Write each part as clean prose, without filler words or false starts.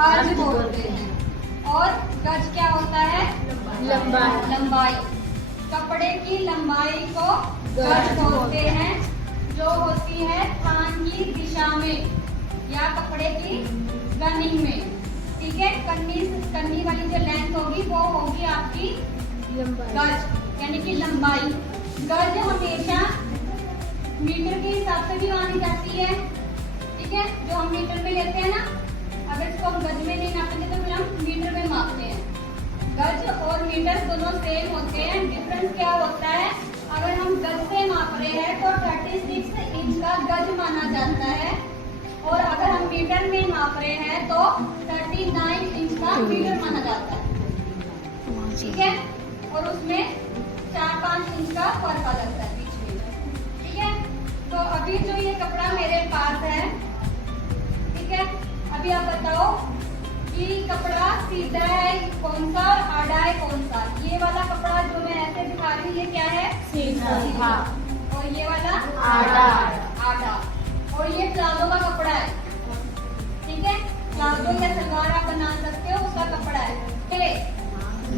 अर्ज बोलते हैं। और गज क्या होता है? लंबाई। कपड़े की लंबाई को गज बोलते हैं, जो होती है थान की दिशा में या कपड़े की रनिंग में। ठीक है, कन्नी वाली जो लेंथ होगी वो होगी आपकी गज, यानी कि लंबाई। गज हमेशा मीटर के हिसाब से भी मानी जाती है। ठीक है, जो हम मीटर में लेते हैं ना, अगर इसको हम गज में नहीं नापेंगे तो फिर हम मीटर में मापते हैं। गज और मीटर दोनों सेम होते हैं। डिफरेंस क्या होता है? अगर हम गज से माप रहे हैं तो 36 इंच का गज माना जाता है, और अगर हम मीटर में माप रहे हैं तो 39 इंच का मीटर माना जाता है। ठीक है, और उसमें 4-5 इंच का फर्क आ जाता है बीच में। ठीक है, तो अभी जो ये कपड़ा मेरे पास है, ठीक है, अभी आप बताओ कि कपड़ा सीधा है कौन सा और आड़ा है कौन सा? ये वाला कपड़ा जो मैं ऐसे दिखा रही हूँ ये क्या है? सीधा। और ये वाला आड़ा। और ये प्लाजो का कपड़ा है। ठीक है, प्लाजो या सलवार आप बना सकते हो, उसका कपड़ा है।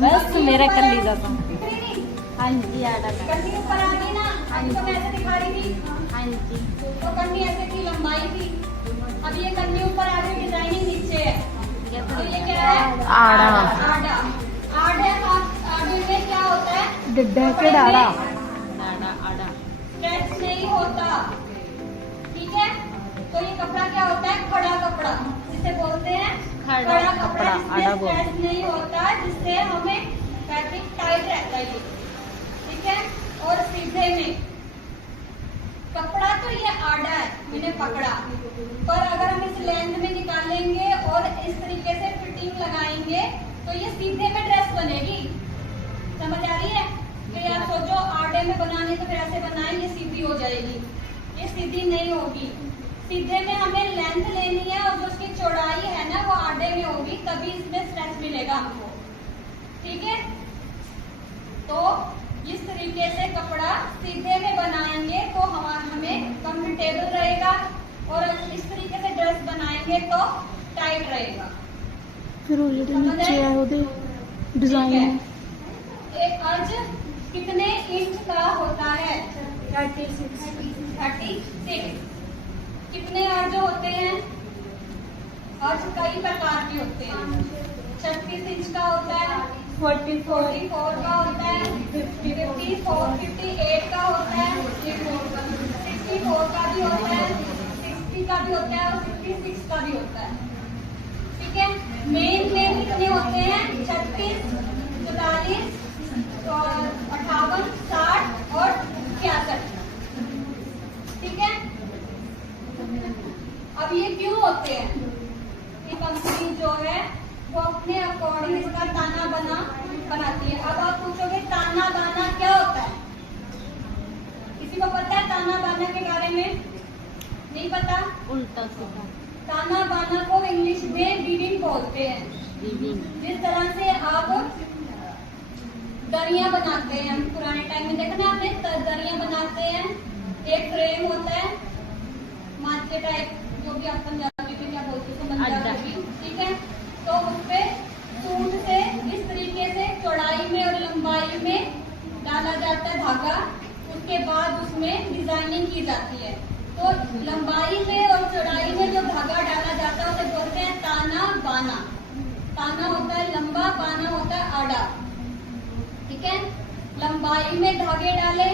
बस मेरा कर लीजिए। दिख रही नहीं? हाँ जी, आड़ा कन्नी ऊपर आ गई ना, अभी तो मैं ऐसे दिखा रही थी। हाँ जी, तो कन्नी ऐसे थी, लंबाई थी। अब ये कन्नी ऊपर आ गई, डिजाइनिंग नीचे है। तो ये क्या है? आड़ा। आड़े में क्या होता है? डिड्डा के डाड़ा। स्ट्रेच नहीं होता। ठीक है, तो ये कपड़ा क्या होता है? खड़ा कपड़ा, जिसे बोलते हैं खड़ा कपड़ा, जिसमें स्ट्रेच नहीं होता, जिससे हमें फैब्रिक टाइट रहता है ये। ठीक है, और सीधे में कपड़ा तो ये आड़ा है, मैंने पकड़ा, पर अगर हम इस लेंथ में निकालेंगे और इस तरीके से फिटिंग लगाएंगे तो ये सीधे में ड्रेस बनेगी। समझ आ रही है? कि आप सोचो आड़े में बनाने तो फिर ऐसे बनाए, ये सीधी हो जाएगी। ये सीधी नहीं होगी। सीधे में हमें लेंथ लेनी है और जो उसकी चौड़ाई है ना वो आड़े में होगी, तभी इसमें स्ट्रेच मिलेगा हमको। ठीक है, तो इस तरीके से कपड़ा सीधे में बनाएंगे तो हमें कंफर्टेबल रहेगा, और इस तरीके से ड्रेस बनाएंगे तो टाइट रहेगा। फिर वो जो नीचे है वो डिजाइन एक अर्ज कितने इंच का होता है? 36। कितने अर्ज होते हैं? अर्ज कई प्रकार के होते हैं। 36 इंच का होता है, 44 का होता है, 54, 58 का होता है, 64 का भी होता है, 60 का भी होता है और 66 का भी होता है। ठीक है, मेन में कितने होते हैं? 36, 44, 58, 60 और 66। ठीक है, अब ये क्यों होते हैं? ये कंपनी जो है वो अपने अकॉर्डिंग इसका ताना बना बनाती है। अब आप पूछोगे ताना बाना क्या होता है? किसी को पता है ताना बाना के बारे में? नहीं पता? उल्टा सीधा। ताना बाना को इंग्लिश में वीविंग बोलते हैं। जिस तरह से आप दरिया बनाते हैं, हम पुराने टाइम में देखा ना आपने, दरिया बनाते हैं, एक फ्रेम होता है माथे टाइप, जो भी आप पंजाबी में क्या बोलते हैं, ठीक है, तो उसपे सूत से इस तरीके से चौड़ाई में और लंबाई में डाला जाता है धागा, उसके बाद उसमें डिजाइनिंग की जाती है। तो लंबाई में और चौड़ाई में जो धागा डाला जाता है उसे बोलते हैं ताना बाना। ताना होता है लंबा, बाना होता है आड़ा। ठीक है, लंबाई में धागे डाले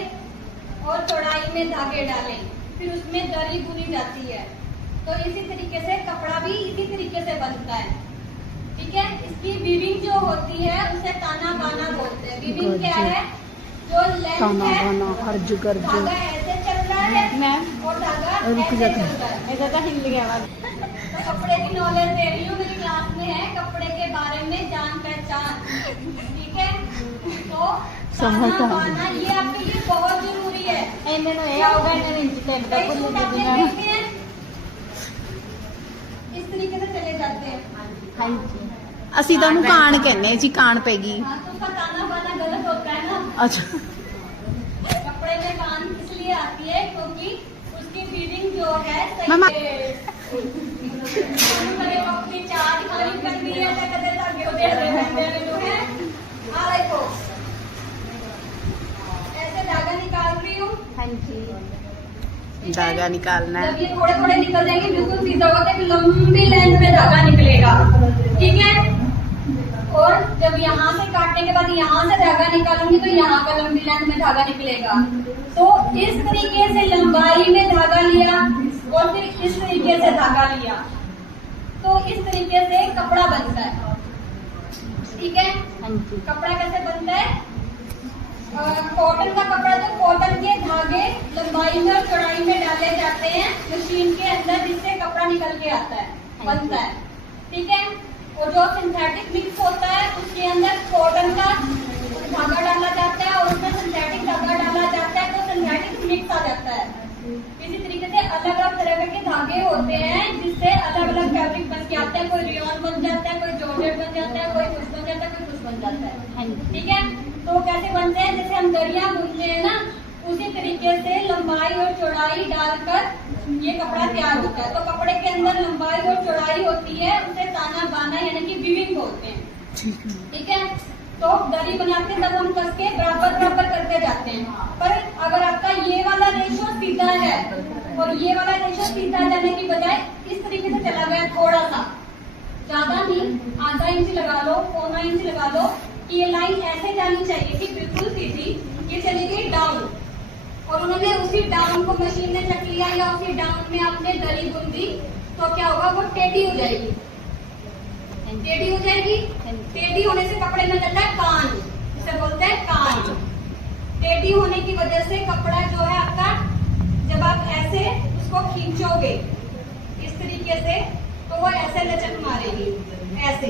और चौड़ाई में धागे डाले, फिर उसमें दरी बुनी जाती है। तो इसी तरीके से कपड़ा भी इसी तरीके से बनता है। ठीक है, इसकी वीविंग जो होती है उसे ताना बाना बोलते हैं। वीविंग क्या है? जो लेंथ है, धागा ऐसे चल रहा है मैम और धागा ऐसे चल रहा है। ऐसा तो हिल गया। तो कपड़े की नॉलेज दे रही हूँ, मेरी क्लास में है कपड़े के बारे में जान पहचान। ठीक है, तो ताना बाना ये आपके लिए बहुत जरूरी है। इस तरीके से चले जाते हैं। हाँ जी, ਅਸੀਂ ਤਾਂ ਉਹਨੂੰ ਕਾਣ ਕਹਿੰਦੇ ਜੀ, ਕਾਣ ਪੈਗੀ। हाँ, तो उसका ताना बाना गलत होता है ना। अच्छा, कपड़े में कान इसलिए आती है क्योंकि उसकी फीडिंग जो है मामा अपनी चार खाली हाँ जी। ठीक है? धागा निकालना है। जब ये थोड़े थोड़े निकल जाएंगे बिल्कुल सीधा होगा तो एक लंबी लेंथ में धागा निकलेगा। ठीक है, और जब यहाँ से काटने के बाद यहाँ से धागा निकालूंगी तो यहाँ का लंबी लेंथ में धागा निकलेगा। तो इस तरीके से लंबाई में धागा लिया और फिर इस तरीके से धागा लिया, तो इस तरीके से कपड़ा बनता है। ठीक है, हाँ जी। कपड़ा कैसे बनता है? कॉटन का कपड़ा, तो कॉटन के धागे लंबाई में और चौड़ाई में डाले जाते हैं मशीन के अंदर, जिससे कपड़ा निकल के आता है, बनता है। ठीक है, और जो सिंथेटिक मिक्स होता है उसके अंदर कॉटन का धागा डाला जाता है और उसमें सिंथेटिक धागा डाला जाता है, तो सिंथेटिक मिक्स आ जाता है। इसी तरीके से अलग अलग तरह के धागे होते हैं जिससे अलग अलग फैब्रिक बन के आते हैं। कोई रियॉन बन जाता है, कोई जॉर्जेट बन जाता है, कोई कुछ बन जाता है, कोई कुछ बन जाता है। ठीक है, तो कैसे बनते हैं? जैसे हम दरिया बुनते हैं ना, उसी तरीके से लंबाई और चौड़ाई डालकर ये कपड़ा तैयार होता है। तो कपड़े के अंदर लंबाई और चौड़ाई होती है, उसे ताना बाना यानी कि वीविंग बोलते हैं। ठीक है, तो दरी बनाते हैं तब हम कस के बराबर बराबर करते जाते हैं। पर अगर आपका ये वाला रेशो सीधा है और ये वाला रेशो सीधा जाने की बजाय इस तरीके से चला गया, थोड़ा सा, ज्यादा नहीं, आधा इंच लगा लो, पौना इंच लगा लो, कि ये लाइन ऐसे जानी चाहिए थी बिल्कुल सीधी, ये चली गई डाउन, और उन्होंने उसी डाउन को मशीन ने चक लिया या उसी डाउन में आपने दरी बुन दी, तो क्या होगा? वो टेढ़ी हो जाएगी। टेढ़ी हो जाएगी। टेढ़ी होने से कपड़े में लगता है कान, इसे बोलते हैं कान। टेढ़ी होने की वजह से कपड़ा जो है आपका, जब आप ऐसे उसको खींचोगे इस तरीके से, तो वो ऐसे लचक मारेगी, ऐसे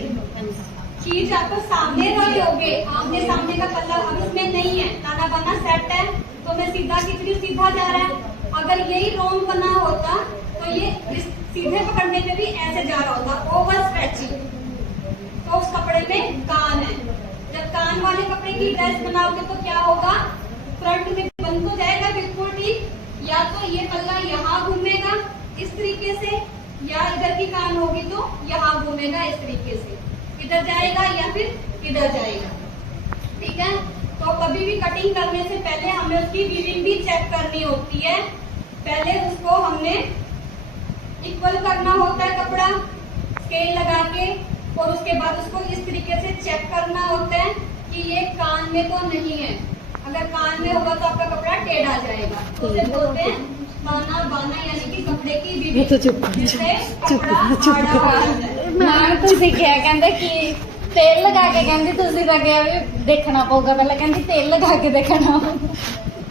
खींच आपको सामने रहे होगे, आमने सामने का कलर अब इसमें नहीं है, ताना बाना सेट है, तो मैं सीधा खींच रही हूँ, सीधा जा रहा है। अगर यही रोंग बना होता तो ये इस सीधे पकड़ने पे भी ऐसे जा रहा होता, ओवर स्ट्रेचिंग। तो उस कपड़े में कान है। जब कान वाले कपड़े की ड्रेस बनाओगे तो क्या होगा? फ्रंट में बन तो जाएगा बिल्कुल ठीक, या तो ये पल्ला यहाँ घूमेगा इस तरीके से, या इधर की कान होगी तो यहाँ घूमेगा इस तरीके से, इधर जाएगा या फिर इधर जाएगा। ठीक है, तो कभी भी कटिंग करने से पहले हमें उसकी वीविंग भी चेक करनी होती है। पहले उसको हमने इक्वल करना होता है कपड़ा स्केल लगा के, और उसके बाद उसको इस तरीके से चेक करना होता है कि ये कान में तो नहीं है। अगर कान में होगा तो आपका कपड़ा टेढ़ा जाएगा, तो उसे बोलते हैं ताना बाना, यानी कि कपड़े की वीविंग, जिससे कपड़ा आड़ा हो जाता है। ਮੈਂ ਤੁਸੀਂ ਕਿਹਾ ਕਹਿੰਦੇ ਕਿ ਤੇਲ ਲਗਾ ਕੇ ਕਹਿੰਦੀ ਤੁਸੀਂ ਤਾਂ ਕਿਹਾ ਵੀ ਦੇਖਣਾ ਪਊਗਾ, ਪਹਿਲਾਂ ਕਹਿੰਦੀ ਤੇਲ ਲਗਾ ਕੇ ਦੇਖਣਾ।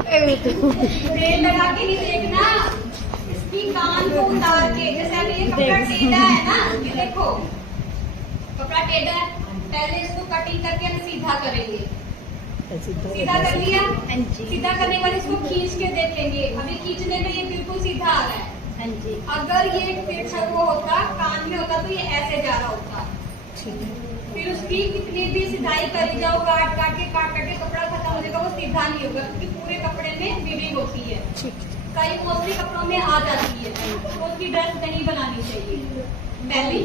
तेल लगा के नहीं देखना, इसकी कान को उतार के, जैसे अभी ये कपड़ा टेढ़ा है ना, ये देखो कपड़ा टेढ़ा है, पहले इसको कटिंग करके हम सीधा करेंगे। सीधा कर लिया, सीधा करने के बाद इसको खींच के देखेंगे, अभी खींचने में ये बिल्कुल सीधा आ रहा है। अगर ये तिरछा वो होता, कान में होता, तो ये ऐसे जा रहा होता। फिर उसकी कितनी भी सिधाई करी जाओ, काट काट के कपड़ा खत्म हो जाएगा, वो सीधा नहीं होगा, क्योंकि पूरे कपड़े में वीविंग होती है। कई मोस्टली कपड़ों में आ जाती है, तो उसकी ड्रेस नहीं बनानी चाहिए। पहली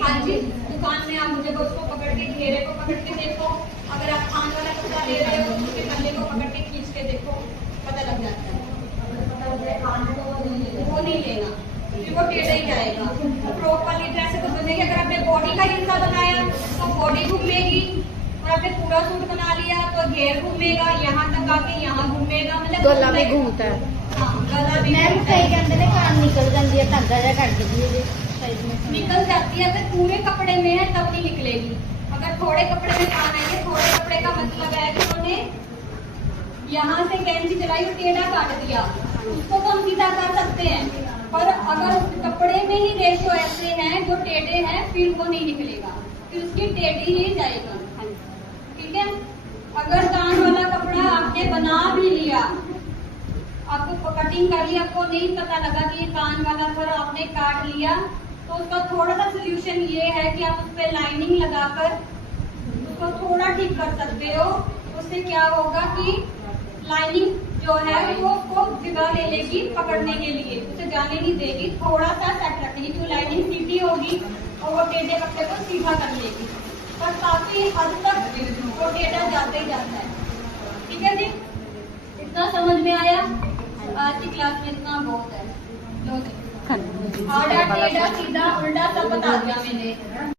हाँ जी, दुकान में आप मुझे उसको पकड़ के, घेरे को पकड़ के देखो, अगर आप थान वाला कपड़ा ले रहे हो उसके पल्ले को पकड़ के खींच के देखो, पता लग जाता है। वो नहीं लेना, फिर वो टेढ़ा ही जाएगा। फ्रॉक वाली ड्रेस तो बनेगी, अगर आपने बॉडी का हिस्सा बनाया तो बॉडी घूमेगी, और आपने पूरा सूट बना लिया तो घेर घूमेगा, यहाँ तक आके यहाँ घूमेगा, मतलब ਗਲਾ ਵੀ घूमता है। हाँ, गला भी मैम घूमता है। कई कहते हैं कान निकल जाती है, धागा जा कट देती है साइड में। निकल जाती है, अगर पूरे कपड़े में है तब नहीं निकलेगी। अगर थोड़े कपड़े में कान है, थोड़े कपड़े का मतलब है कि उन्होंने यहाँ से कैंची चलाई और टेढ़ा काट दिया, उसको तो हम सीधा कर सकते हैं। पर अगर कपड़े में ही रेशो ऐसे हैं जो टेढ़े हैं, फिर वो नहीं निकलेगा, फिर उसकी टेढ़ी ही जाएगा। ठीक है, अगर कान वाला कपड़ा आपने बना भी लिया, आपको कटिंग कर लिया, आपको नहीं पता लगा कि ये कान वाला पर आपने काट लिया, तो उसका थोड़ा सा सोल्यूशन ये है कि आप उस पर लाइनिंग लगाकर उसको थोड़ा ठीक कर सकते हो। उससे क्या होगा कि लाइनिंग जो है वो उसको जगह ले लेगी पकड़ने के लिए, उसे जाने नहीं देगी, थोड़ा सा सेट रखेगी, तो लाइनिंग सीधी होगी और वो टेढ़े कपड़े को सीधा कर लेगी। पर काफी हद तक रोटेटर जाते ही जाता है। ठीक है जी, इतना समझ में आया? आज की क्लास में इतना बहुत है। लो जी, आड़ा टेढ़ा सीधा उल्टा सब बता दिया मैंने।